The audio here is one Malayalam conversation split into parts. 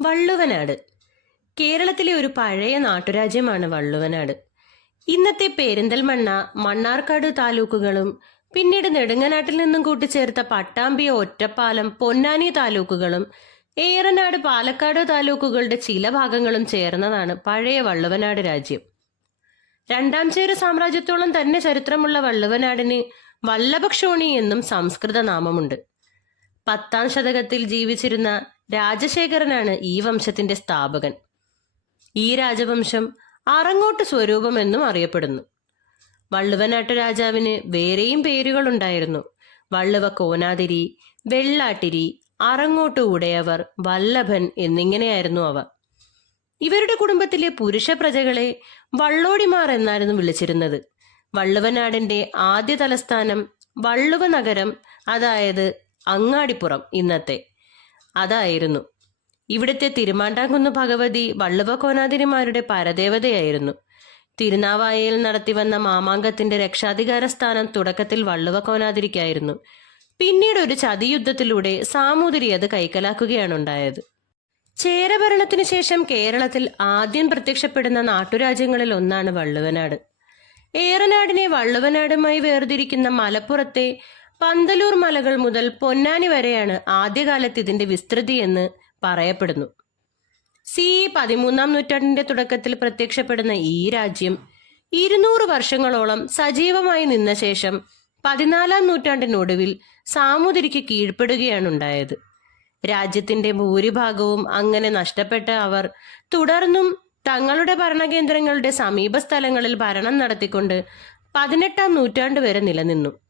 വള്ളുവനാട്. കേരളത്തിലെ ഒരു പഴയ നാട്ടുരാജ്യമാണ് വള്ളുവനാട്. ഇന്നത്തെ പേരിന്തൽമണ്ണ മണ്ണാർക്കാട് താലൂക്കുകളും പിന്നീട് നെടുങ്ങനാട്ടിൽ നിന്നും കൂട്ടിച്ചേർത്ത പട്ടാമ്പി ഒറ്റപ്പാലം പൊന്നാനി താലൂക്കുകളും ഏറനാട് പാലക്കാട് താലൂക്കുകളുടെ ചില ഭാഗങ്ങളും ചേർന്നതാണ് പഴയ വള്ളുവനാട് രാജ്യം. രണ്ടാം ചേര സാമ്രാജ്യത്തോളം തന്നെ ചരിത്രമുള്ള വള്ളുവനാടിന് വല്ലഭക്ഷോണി എന്നും സംസ്കൃത നാമമുണ്ട്. പത്താം ശതകത്തിൽ ജീവിച്ചിരുന്ന രാജശേഖരനാണ് ഈ വംശത്തിന്റെ സ്ഥാപകൻ. ഈ രാജവംശം അറങ്ങോട്ട് സ്വരൂപം എന്നും അറിയപ്പെടുന്നു. വള്ളുവനാട്ടു രാജാവിന് വേറെയും പേരുകളുണ്ടായിരുന്നു. വള്ളുവ കോനാതിരി വെള്ളാട്ടിരി അറങ്ങോട്ട് ഉടയവർ വല്ലഭൻ എന്നിങ്ങനെയായിരുന്നു അവ. ഇവരുടെ കുടുംബത്തിലെ പുരുഷ പ്രജകളെ വള്ളോടിമാർ എന്നായിരുന്നു വിളിച്ചിരുന്നത്. വള്ളുവനാടിന്റെ ആദ്യ തലസ്ഥാനം വള്ളുവ നഗരം അതായത് അങ്ങാടിപ്പുറം ഇന്നത്തെ. അതായിരുന്നു. ഇവിടുത്തെ തിരുമാണ്ടാംകുന്ന് ഭഗവതി വള്ളുവ കോനാതിരിമാരുടെ പരദേവതയായിരുന്നു. തിരുനാവായയിൽ നടത്തിവന്ന മാമാങ്കത്തിന്റെ രക്ഷാധികാര സ്ഥാനം തുടക്കത്തിൽ വള്ളുവ കോനാതിരിക്കായിരുന്നു പിന്നീട് ഒരു ചതിയുദ്ധത്തിലൂടെ സാമൂതിരി അത് കൈക്കലാക്കുകയാണ് ഉണ്ടായത് ചേരഭരണത്തിനു ശേഷം കേരളത്തിൽ ആദ്യം പ്രത്യക്ഷപ്പെടുന്ന നാട്ടുരാജ്യങ്ങളിൽ ഒന്നാണ് വള്ളുവനാട്. ഏറനാടിനെ വള്ളുവനാടുമായി വേർതിരിക്കുന്ന മലപ്പുറത്തെ പന്തലൂർ മലകൾ മുതൽ പൊന്നാനി വരെയാണ് ആദ്യകാലത്ത് ഇതിന്റെ വിസ്തൃതി എന്ന് പറയപ്പെടുന്നു. സി പതിമൂന്നാം നൂറ്റാണ്ടിന്റെ തുടക്കത്തിൽ പ്രത്യക്ഷപ്പെടുന്ന ഈ രാജ്യം ഇരുന്നൂറ് വർഷങ്ങളോളം സജീവമായി നിന്ന ശേഷം പതിനാലാം നൂറ്റാണ്ടിനൊടുവിൽ സാമൂതിരിക്ക് കീഴ്പ്പെടുകയാണ് ഉണ്ടായത്. രാജ്യത്തിന്റെ ഭൂരിഭാഗവും അങ്ങനെ നഷ്ടപ്പെട്ട അവർ തുടർന്നും തങ്ങളുടെ ഭരണകേന്ദ്രങ്ങളുടെ സമീപ സ്ഥലങ്ങളിൽ ഭരണം നടത്തിക്കൊണ്ട് പതിനെട്ടാം നൂറ്റാണ്ട് വരെ നിലനിന്നു.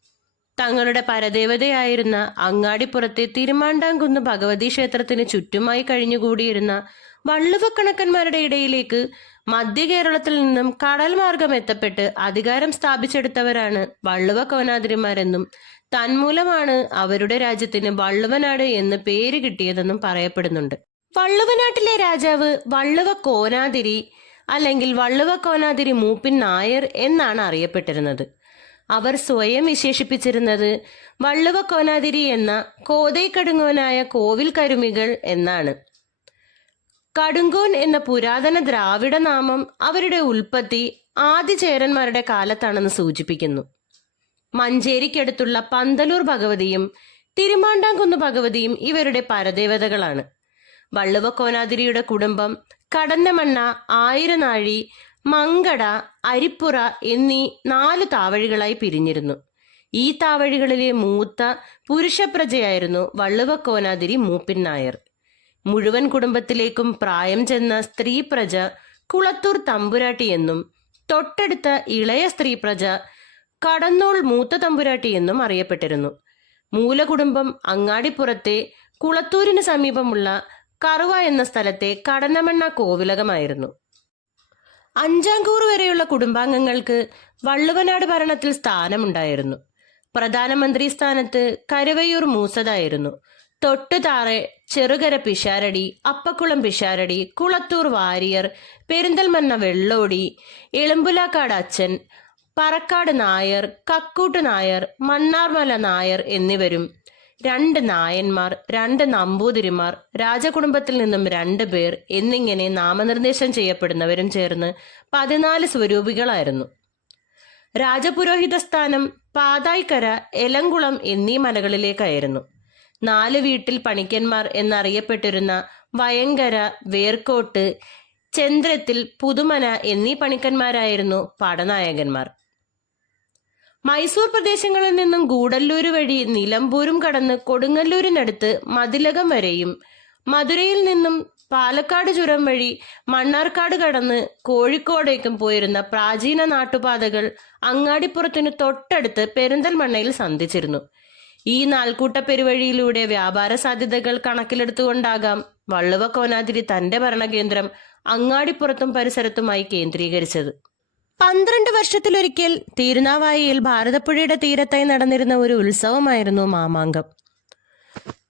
തങ്ങളുടെ പരദേവതയായിരുന്ന അങ്ങാടിപ്പുറത്തെ തിരുമാണ്ടാംകുന്ന് ഭഗവതി ക്ഷേത്രത്തിന് ചുറ്റുമായി കഴിഞ്ഞുകൂടിയിരുന്ന വള്ളുവക്കണക്കന്മാരുടെ ഇടയിലേക്ക് മധ്യ കേരളത്തിൽ നിന്നും കടൽ മാർഗം എത്തപ്പെട്ട് അധികാരം സ്ഥാപിച്ചെടുത്തവരാണ് വള്ളുവ കോനാതിരിമാരെന്നും തന്മൂലമാണ് അവരുടെ രാജ്യത്തിന് വള്ളുവനാട് എന്ന് പേര് കിട്ടിയതെന്നും പറയപ്പെടുന്നുണ്ട്. വള്ളുവനാട്ടിലെ രാജാവ് വള്ളുവ കോനാതിരി അല്ലെങ്കിൽ വള്ളുവ കോനാതിരി മൂപ്പിൻ നായർ എന്നാണ് അറിയപ്പെട്ടിരുന്നത്. അവർ സ്വയം വിശേഷിപ്പിച്ചിരുന്നത് വള്ളുവ കോനാതിരി എന്ന കോതൈക്കടുങ്ങോനായ കോവിൽ കരുമികൾ എന്നാണ്. കടുങ്കോൻ എന്ന പുരാതന ദ്രാവിഡ നാമം അവരുടെ ഉൽപ്പത്തി ആദിചേരന്മാരുടെ കാലത്താണെന്ന് സൂചിപ്പിക്കുന്നു. മഞ്ചേരിക്കടുത്തുള്ള പന്തലൂർ ഭഗവതിയും തിരുമാണ്ടാംകുന്ന് ഭഗവതിയും ഇവരുടെ പരദേവതകളാണ്. വള്ളുവ കോനാതിരിയുടെ കുടുംബം കടന്നമണ്ണ ആയിരനാഴി മങ്കട അരിപ്പുറ എന്നീ നാല് താവഴികളായി പിരിഞ്ഞിരുന്നു. ഈ താവഴികളിലെ മൂത്ത പുരുഷപ്രജയായിരുന്നു വള്ളുവ കോനാതിരി മൂപ്പിൻ നായർ. മുഴുവൻ കുടുംബത്തിലേക്കും പ്രായം ചെന്ന സ്ത്രീ പ്രജ കുളത്തൂർ തമ്പുരാട്ടി എന്നും തൊട്ടടുത്ത ഇളയ സ്ത്രീ പ്രജ കടന്നോൾ മൂത്ത തമ്പുരാട്ടി എന്നും അറിയപ്പെട്ടിരുന്നു. മൂലകുടുംബം അങ്ങാടിപ്പുറത്തെ കുളത്തൂരിന് സമീപമുള്ള കറുവ എന്ന സ്ഥലത്തെ കടന്നമണ്ണ കോവിലകമായിരുന്നു. അഞ്ചാംകൂർ വരെയുള്ള കുടുംബാംഗങ്ങൾക്ക് വള്ളുവനാട് ഭരണത്തിൽ സ്ഥാനമുണ്ടായിരുന്നു. പ്രധാനമന്ത്രി സ്ഥാനത്ത് കരുവയൂർ മൂസതായിരുന്നു തൊട്ടുതാറെ ചെറുകര പിഷാരടി അപ്പക്കുളം പിഷാരടി കുളത്തൂർ വാരിയർ പെരിന്തൽമണ്ണ വെള്ളോടി എളുമ്പുലാക്കാട് അച്ഛൻ പറക്കാട് നായർ കക്കൂട്ട് നായർ മണ്ണാർമല നായർ എന്നിവരും രണ്ട് നായന്മാർ രണ്ട് നമ്പൂതിരിമാർ രാജകുടുംബത്തിൽ നിന്നും രണ്ട് പേർ എന്നിങ്ങനെ നാമനിർദ്ദേശം ചെയ്യപ്പെടുന്നവരും ചേർന്ന് പതിനാല് സ്വരൂപികളായിരുന്നു. രാജപുരോഹിത സ്ഥാനം പാതായ്ക്കര എലങ്കുളം എന്നീ മലകളിലേക്കായിരുന്നു. നാല് വീട്ടിൽ പണിക്കന്മാർ എന്നറിയപ്പെട്ടിരുന്ന വയങ്കര വേർക്കോട്ട് ചന്ദ്രത്തിൽ പുതുമന എന്നീ പണിക്കന്മാരായിരുന്നു പടനായകന്മാർ. മൈസൂർ പ്രദേശങ്ങളിൽ നിന്നും ഗൂഡല്ലൂർ വഴി നിലമ്പൂരും കടന്ന് കൊടുങ്ങല്ലൂരിനടുത്ത് മതിലകം വരെയും. മധുരയിൽ നിന്നും പാലക്കാട് ചുരം വഴി മണ്ണാർക്കാട് കടന്ന് കോഴിക്കോടേക്കും പോയിരുന്ന പ്രാചീന നാട്ടുപാതകൾ അങ്ങാടിപ്പുറത്തിനു തൊട്ടടുത്ത് പെരിന്തൽമണ്ണയിൽ സന്ധിച്ചിരുന്നു. ഈ നാൽക്കൂട്ട പെരുവഴിയിലൂടെ വ്യാപാര സാധ്യതകൾ കണക്കിലെടുത്തുകൊണ്ടാകാം വള്ളുവ കോനാതിരി തന്റെ ഭരണകേന്ദ്രം അങ്ങാടിപ്പുറത്തും പരിസരത്തുമായി കേന്ദ്രീകരിച്ചത്. പന്ത്രണ്ട് വർഷത്തിലൊരിക്കൽ തിരുനാവായിയിൽ ഭാരതപ്പുഴയുടെ തീരത്തായി നടന്നിരുന്ന ഒരു ഉത്സവമായിരുന്നു മാമാങ്കം.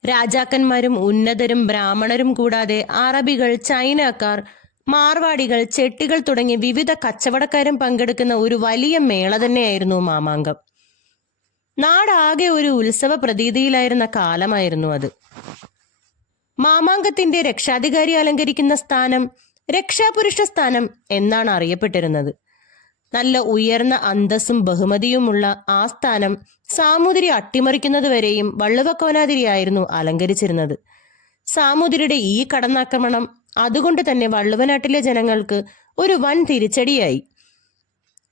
രാജാക്കന്മാരും ഉന്നതരും ബ്രാഹ്മണരും കൂടാതെ അറബികൾ ചൈനക്കാർ മാർവാടികൾ ചെട്ടികൾ തുടങ്ങി വിവിധ കച്ചവടക്കാരും പങ്കെടുക്കുന്ന ഒരു വലിയ മേള തന്നെയായിരുന്നു മാമാങ്കം. നാടാകെ ഒരു ഉത്സവ പ്രതീതിയിലായിരുന്ന കാലമായിരുന്നു അത്. മാമാങ്കത്തിന്റെ രക്ഷാധികാരി അലങ്കരിക്കുന്ന സ്ഥാനം രക്ഷാപുരുഷ സ്ഥാനം എന്നാണ് അറിയപ്പെട്ടിരുന്നത്. നല്ല ഉയർന്ന അന്തസ്സും ബഹുമതിയുമുള്ള ആ സ്ഥാനം സാമൂതിരി അട്ടിമറിക്കുന്നതുവരെയും വള്ളുവക്കോനാതിരിയായിരുന്നു അലങ്കരിച്ചിരുന്നത്. സാമൂതിരിയുടെ ഈ കടന്നാക്രമണം അതുകൊണ്ട് തന്നെ വള്ളുവനാട്ടിലെ ജനങ്ങൾക്ക് ഒരു വൻ തിരിച്ചടിയായി.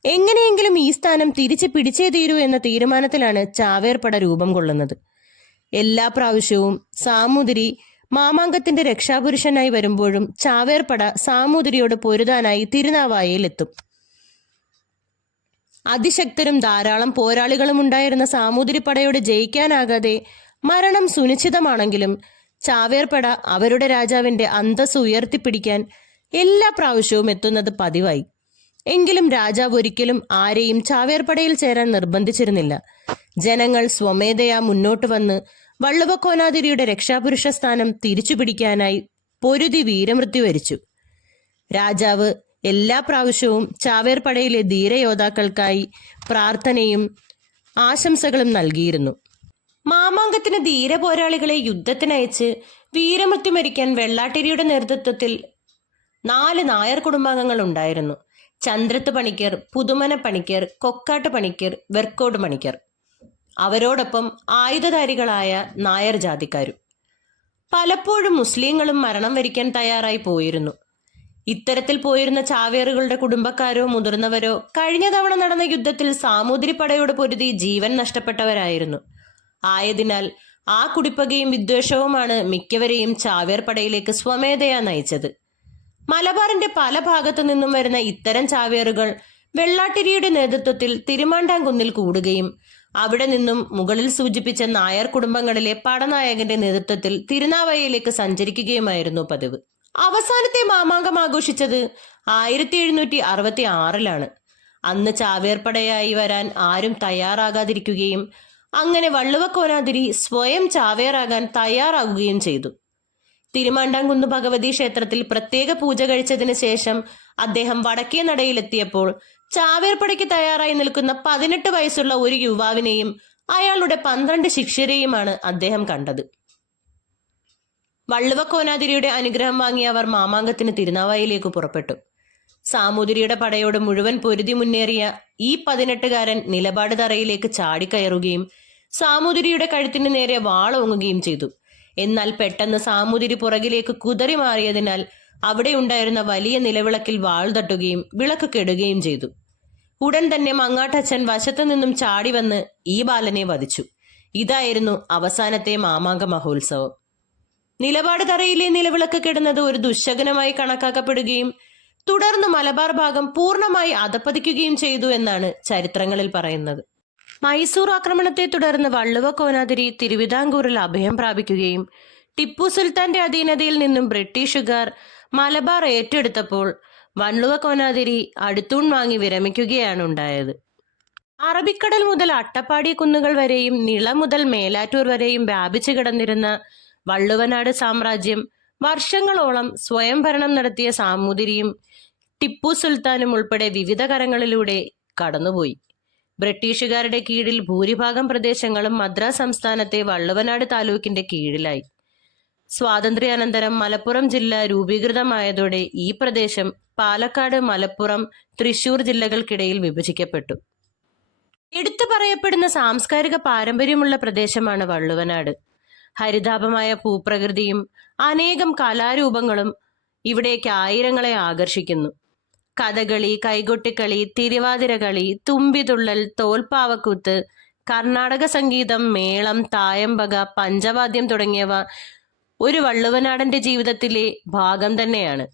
എങ്ങനെയെങ്കിലും ഈ സ്ഥാനം തിരിച്ചു പിടിച്ചേ തീരൂ എന്ന തീരുമാനത്തിലാണ് ചാവേർപ്പട രൂപം കൊള്ളുന്നത്. എല്ലാ പ്രാവശ്യവും സാമൂതിരി മാമാങ്കത്തിന്റെ രക്ഷാപുരുഷനായി വരുമ്പോഴും ചാവേർപ്പട സാമൂതിരിയോട് പൊരുതാനായി തിരുനാവായയിലെത്തും. അതിശക്തരും ധാരാളം പോരാളികളും ഉണ്ടായിരുന്ന സാമൂതിരിപ്പടയോട് ജയിക്കാനാകാതെ മരണം സുനിശ്ചിതമാണെങ്കിലും ചാവേർപ്പട അവരുടെ രാജാവിന്റെ അന്തസ് ഉയർത്തിപ്പിടിക്കാൻ എല്ലാ പ്രാവശ്യവും എത്തുന്നത് പതിവായി. എങ്കിലും രാജാവ് ഒരിക്കലും ആരെയും ചാവേർപ്പടയിൽ ചേരാൻ നിർബന്ധിച്ചിരുന്നില്ല. ജനങ്ങൾ സ്വമേധയാ മുന്നോട്ട് വന്ന് വള്ളുവക്കോനാതിരിയുടെ രക്ഷാപുരുഷ സ്ഥാനം തിരിച്ചുപിടിക്കാനായി പൊരുതി വീരമൃത്യു വരിച്ചു രാജാവ് എല്ലാ പ്രാവശ്യവും ചാവേർപ്പടയിലെ ധീരയോദ്ധാക്കൾക്കായി പ്രാർത്ഥനയും ആശംസകളും നൽകിയിരുന്നു. മാമാങ്കത്തിന് ധീരപോരാളികളെ യുദ്ധത്തിനയച്ച് വീരമൃത്യു മരിക്കാൻ വെള്ളാട്ടിരിയുടെ നേതൃത്വത്തിൽ നാല് നായർ കുടുംബാംഗങ്ങൾ ഉണ്ടായിരുന്നു. ചന്ദ്രത്ത് പണിക്കർ പുതുമന പണിക്കർ കൊക്കാട്ട് പണിക്കർ വെർക്കോട് പണിക്കർ. അവരോടൊപ്പം ആയുധധാരികളായ നായർ ജാതിക്കാരും. പലപ്പോഴും മുസ്ലിങ്ങളും മരണം വരിക്കാൻ തയ്യാറായി പോയിരുന്നു. ഇത്തരത്തിൽ പോയിരുന്ന ചാവേറുകളുടെ കുടുംബക്കാരോ മുതിർന്നവരോ കഴിഞ്ഞ തവണ നടന്ന യുദ്ധത്തിൽ സാമൂതിരി പടയോട് പൊരുതി ജീവൻ നഷ്ടപ്പെട്ടവരായിരുന്നു. ആയതിനാൽ ആ കുടിപ്പകയും വിദ്വേഷവുമാണ് മിക്കവരെയും ചാവേർ പടയിലേക്ക് സ്വമേധയാ നയിച്ചത്. മലബാറിന്റെ പല ഭാഗത്തു നിന്നും വരുന്ന ഇത്തരം ചാവേറുകൾ വെള്ളാട്ടിരിയുടെ നേതൃത്വത്തിൽ തിരുമാണ്ടാംകുന്നിൽ കൂടുകയും അവിടെ നിന്നും മുകളിൽ സൂചിപ്പിച്ച നായർ കുടുംബങ്ങളിലെ പടനായകന്റെ നേതൃത്വത്തിൽ തിരുനാവയയിലേക്ക് സഞ്ചരിക്കുകയുമായിരുന്നു പതിവ്. അവസാനത്തെ മാമാങ്കം ആഘോഷിച്ചത് ആയിരത്തി എഴുന്നൂറ്റി അറുപത്തി ആറിലാണ് അന്ന് ചാവേർപ്പടയായി വരാൻ ആരും തയ്യാറാകാതിരിക്കുകയും അങ്ങനെ വള്ളുവക്കോനാതിരി സ്വയം ചാവേറാകാൻ തയ്യാറാകുകയും ചെയ്തു. തിരുമാണ്ടാംകുന്ന് ഭഗവതി ക്ഷേത്രത്തിൽ പ്രത്യേക പൂജ കഴിച്ചതിന് ശേഷം അദ്ദേഹം വടക്കേ നടയിലെത്തിയപ്പോൾ ചാവേർപ്പടയ്ക്ക് തയ്യാറായി നിൽക്കുന്ന പതിനെട്ട് വയസ്സുള്ള ഒരു യുവാവിനെയും അയാളുടെ പന്ത്രണ്ട് ശിഷ്യരെയുമാണ് അദ്ദേഹം കണ്ടത്. വള്ളുവക്കോനാതിരിയുടെ അനുഗ്രഹം വാങ്ങിയ അവർ മാമാങ്കത്തിന് തിരുനാവായിലേക്ക് പുറപ്പെട്ടു. സാമൂതിരിയുടെ പടയോട് മുഴുവൻ പൊരുതി മുന്നേറിയ ഈ പതിനെട്ടുകാരൻ നിലപാട് തറയിലേക്ക് ചാടിക്കയറുകയും സാമൂതിരിയുടെ കഴുത്തിന് നേരെ വാളോങ്ങുകയും ചെയ്തു. എന്നാൽ പെട്ടെന്ന് സാമൂതിരി പുറകിലേക്ക് കുതറി മാറിയതിനാൽ അവിടെ ഉണ്ടായിരുന്ന വലിയ നിലവിളക്കിൽ വാൾ തട്ടുകയും വിളക്ക് കെടുകയും ചെയ്തു. ഉടൻ തന്നെ മങ്ങാട്ടച്ഛൻ വശത്തു നിന്നും ചാടി വന്ന് ഈ ബാലനെ വധിച്ചു. ഇതായിരുന്നു അവസാനത്തെ മാമാങ്ക മഹോത്സവം. നിലപാട് തറയിലെ നിലവിളക്ക് കെടുന്നത് ഒരു ദുശകനമായി കണക്കാക്കപ്പെടുകയും തുടർന്ന് മലബാർ ഭാഗം പൂർണമായി അധപ്പതിക്കുകയും ചെയ്തു എന്നാണ് ചരിത്രങ്ങളിൽ പറയുന്നത്. മൈസൂർ ആക്രമണത്തെ തുടർന്ന് വള്ളുവ കോനാതിരി തിരുവിതാംകൂറിൽ അഭയം പ്രാപിക്കുകയും ടിപ്പു സുൽത്താന്റെ അധീനതയിൽ നിന്നും ബ്രിട്ടീഷുകാർ മലബാർ ഏറ്റെടുത്തപ്പോൾ വള്ളുവ കോനാതിരി അടുത്തൂൺ വാങ്ങി വിരമിക്കുകയാണ് ഉണ്ടായത്. അറബിക്കടൽ മുതൽ അട്ടപ്പാടി കുന്നുകൾ വരെയും നിള മുതൽ മേലാറ്റൂർ വരെയും വ്യാപിച്ചു കിടന്നിരുന്ന വള്ളുവനാട് സാമ്രാജ്യം. വർഷങ്ങളോളം സ്വയംഭരണം നടത്തിയ സാമൂതിരിയും ടിപ്പു സുൽത്താനും ഉൾപ്പെടെ വിവിധ കരങ്ങളിലൂടെ കടന്നുപോയി. ബ്രിട്ടീഷുകാരുടെ കീഴിൽ ഭൂരിഭാഗം പ്രദേശങ്ങളും മദ്രാസ് സംസ്ഥാനത്തെ വള്ളുവനാട് താലൂക്കിന്റെ കീഴിലായി. സ്വാതന്ത്ര്യാനന്തരം മലപ്പുറം ജില്ല രൂപീകൃതമായതോടെ ഈ പ്രദേശം പാലക്കാട് മലപ്പുറം തൃശൂർ ജില്ലകൾക്കിടയിൽ വിഭജിക്കപ്പെട്ടു. എടുത്തു പറയപ്പെടുന്ന സാംസ്കാരിക പാരമ്പര്യമുള്ള പ്രദേശമാണ് വള്ളുവനാട്. ഹരിതാപമായ ഭൂപ്രകൃതിയും അനേകം കലാരൂപങ്ങളും ഇവിടേക്ക് ആയിരങ്ങളെ ആകർഷിക്കുന്നു. കഥകളി കൈകൊട്ടിക്കളി തിരുവാതിരകളി തുമ്പിതുള്ളൽ തോൽപ്പാവക്കൂത്ത് കർണാടക സംഗീതം മേളം തായമ്പക പഞ്ചവാദ്യം തുടങ്ങിയവ ഒരു വള്ളുവനാടന്റെ ജീവിതത്തിലെ ഭാഗം തന്നെയാണ്.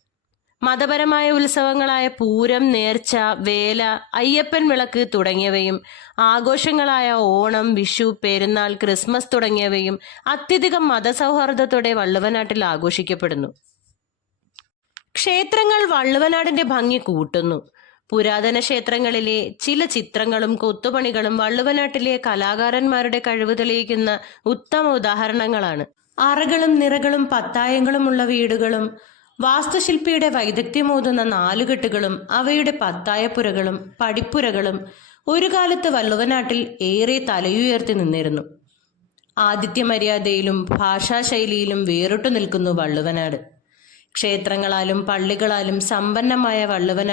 മതപരമായ ഉത്സവങ്ങളായ പൂരം നേർച്ച വേല അയ്യപ്പൻ വിളക്ക് തുടങ്ങിയവയും ആഘോഷങ്ങളായ ഓണം വിഷു പെരുന്നാൾ ക്രിസ്മസ് തുടങ്ങിയവയും അത്യധികം മതസൗഹാർദ്ദത്തോടെ വള്ളുവനാട്ടിൽ ആഘോഷിക്കപ്പെടുന്നു. ക്ഷേത്രങ്ങൾ വള്ളുവനാടിന്റെ ഭംഗി കൂട്ടുന്നു. പുരാതന ക്ഷേത്രങ്ങളിലെ ചില ചിത്രങ്ങളും കൊത്തുപണികളും വള്ളുവനാട്ടിലെ കലാകാരന്മാരുടെ കഴിവ് തെളിയിക്കുന്ന ഉത്തമ ഉദാഹരണങ്ങളാണ്. അറകളും നിറകളും പത്തായങ്ങളുമുള്ള വീടുകളും വാസ്തുശില്പിയുടെ വൈദഗ്ധ്യമോതുന്ന നാലുകെട്ടുകളും അവയുടെ പത്തായപ്പുരകളും പടിപ്പുരകളും ഒരു കാലത്ത് വള്ളുവനാട്ടിൽ ഏറെ തലയുയർത്തി നിന്നിരുന്നു. ആതിഥ്യമര്യാദയിലും ഭാഷാശൈലിയിലും വേറിട്ടു നിൽക്കുന്നു വള്ളുവനാട്. ക്ഷേത്രങ്ങളാലും പള്ളികളാലും സമ്പന്നമായ വള്ളുവനാട്